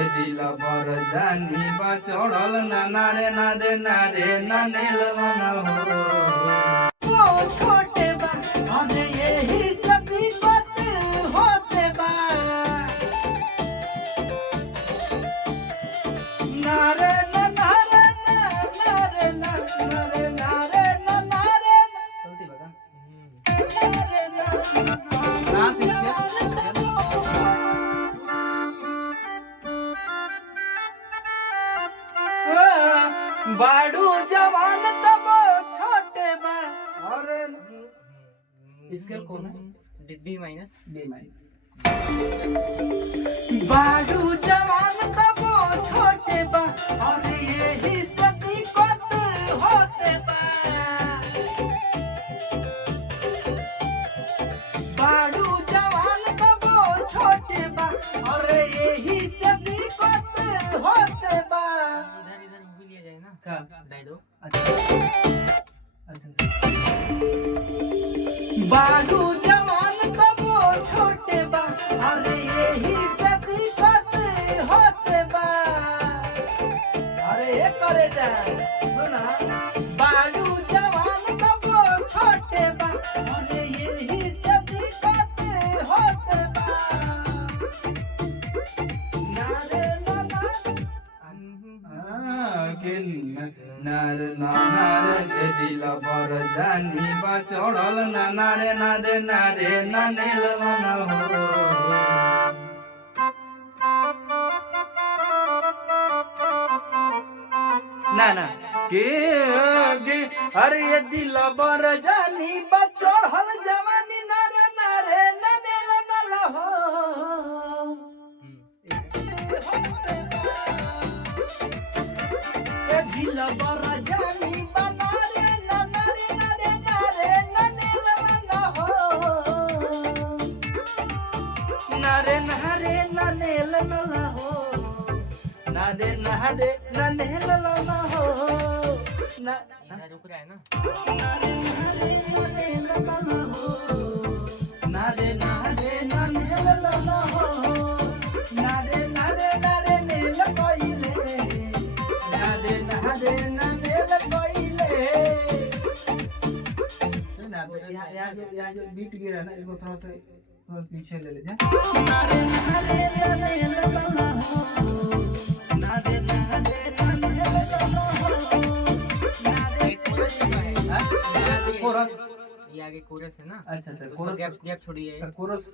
ए दिल बर जानी बा चढ़ल ना नारे नारे नारे नानेल ना हो वो छोटे बा अरे यही सभी बात होते बा नारे ना नारे ना नारे ना नारे नारे ना नारे चलती बता नारे ना कहाँ से बाड़ू जवान तब छोटे बा अरे स्केल कौन है डी माइनर डी माइनर बाड़ू जवान तब छोटे बा और यही सदी कोत होते बा बाड़ू जवान तब छोटे बा और यही सदी कोत होते बा इधर इधर मूवी लिया जाए ना का डायलॉग अच्छा अच्छा बाड़ू जवान तब छोटे बा और यही सदी कोत होते बा अरे ये करे जा सुना बाड़ू जवान तब छोटे बा और यही सदी कोत होते बा नारे ना के नार नार ए दिल बर जानी बा चढ़ल ना नारे नारे नारे नानेल ना हो ना ना के अरे ये दिल बर जानी बचोड़ हल जवानी नारे नारे ननेल नला हो ए दिल बर जानी बनारे नारे नारे नारे ननेल नला हो नारे नारे ननेल नला हो नारे नारे ननेल नला हो ना इधर रुक रहा है ना नारे नारे ननेल नला हो नारे नारे ननेल नला हो नारे नारे नारे नील कोइले नारे नारे ननेल कोइले ना यहाँ जो बीट गिरा ना इसको थोड़ा पीछे ले लीजिए नारे नारे ननेल नला हो नारे नारे ननेल नला हो नारे एक कोरस है कोरस ये आगे कोरस है ना अच्छा अच्छा कोरस कोरस गैप गैप छोड़िए तो कोरस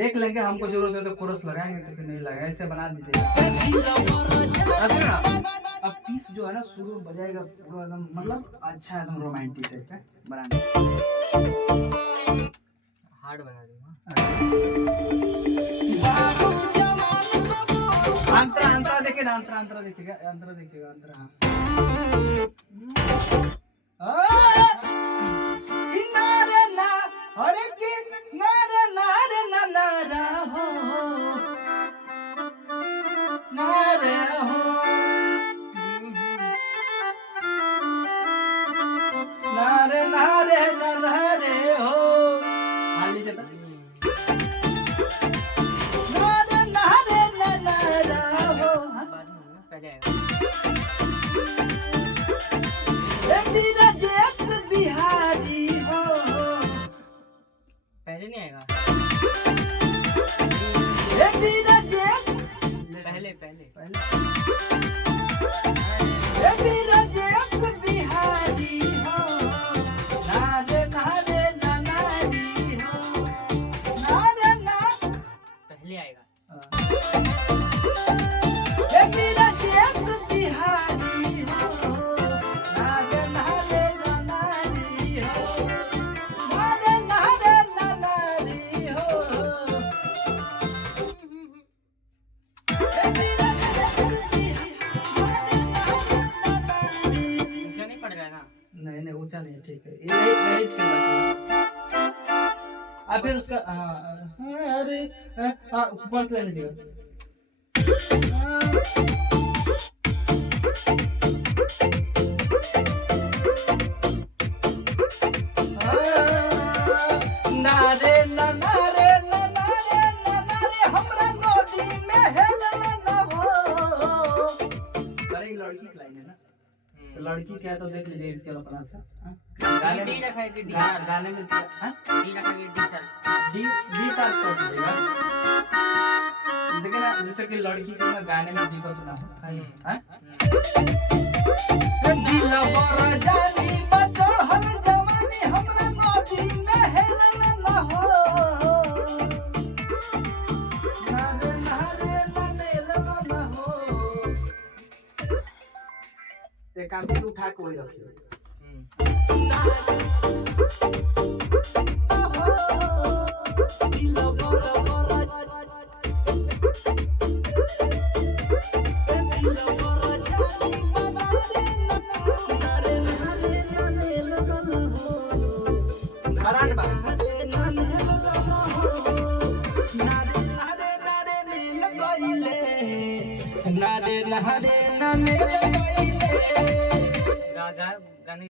देख लेंगे हमको जरूरत है तो कोरस लगाएंगे तो फिर नहीं लगाएंगे ऐसे बना दीजिएगा अब सुनो ना, अब पीस जो है ना शुरू में बजाएगा पूरा एकदम मतलब अच्छा एकदम रोमांटिक टाइप का बनाने हार्ड बना दूंगा अंतरा अंतरा देखिए ना अंतरा देखिएगा अंतरा देखिएगा अंतरा नारे ना अरे कि नारे नारे ना नारा हो नारे हो नारे नारे ना नारे हो हाल लीजिए तो नारे नारे ना नारा हो बाद में होगा, पहले आएगा ए मेरा जेठ बिहारी हो पहले नहीं आएगा ए मेरा जेठ पहले पहले ए मेरा जेठ बिहारी हो नारे नारे ना नारी हो नारे ना पहले आएगा ए मेरा जेठ बिहारी हो नारे नारे ना नारी हो नारे नारे ना नारी हो ए मेरा ऊंचा नहीं पड़ रहा है ना नहीं नहीं ऊंचा नहीं ठीक है यही इसके बाद अब फिर उसका अरे पंच ले लीजिएगा नारे ना नारे ना नारे ना नारे हमरा नदी में हेल ना हो लड़की की लाइन है ना, तो लड़की क्या है तो देख लीजिए इसके अपना से। हाँ? गाने गाने डी रखा है कि डी गा- गाने में हाँ? डी रखा है कि D sharp. D D sharp कर दीजिएगा। देखिए ना, जैसे कि लड़की के ना गाने में दिक्कत ना हो। हाँ? दिल बर जानी बचड़ल जवानी हमरा नदी में हेलन न हो नारे नारे ननेलन न हो एक काम से उठा के वही रखिए। दिल बर खरान बा। नारे नारे नारे गाने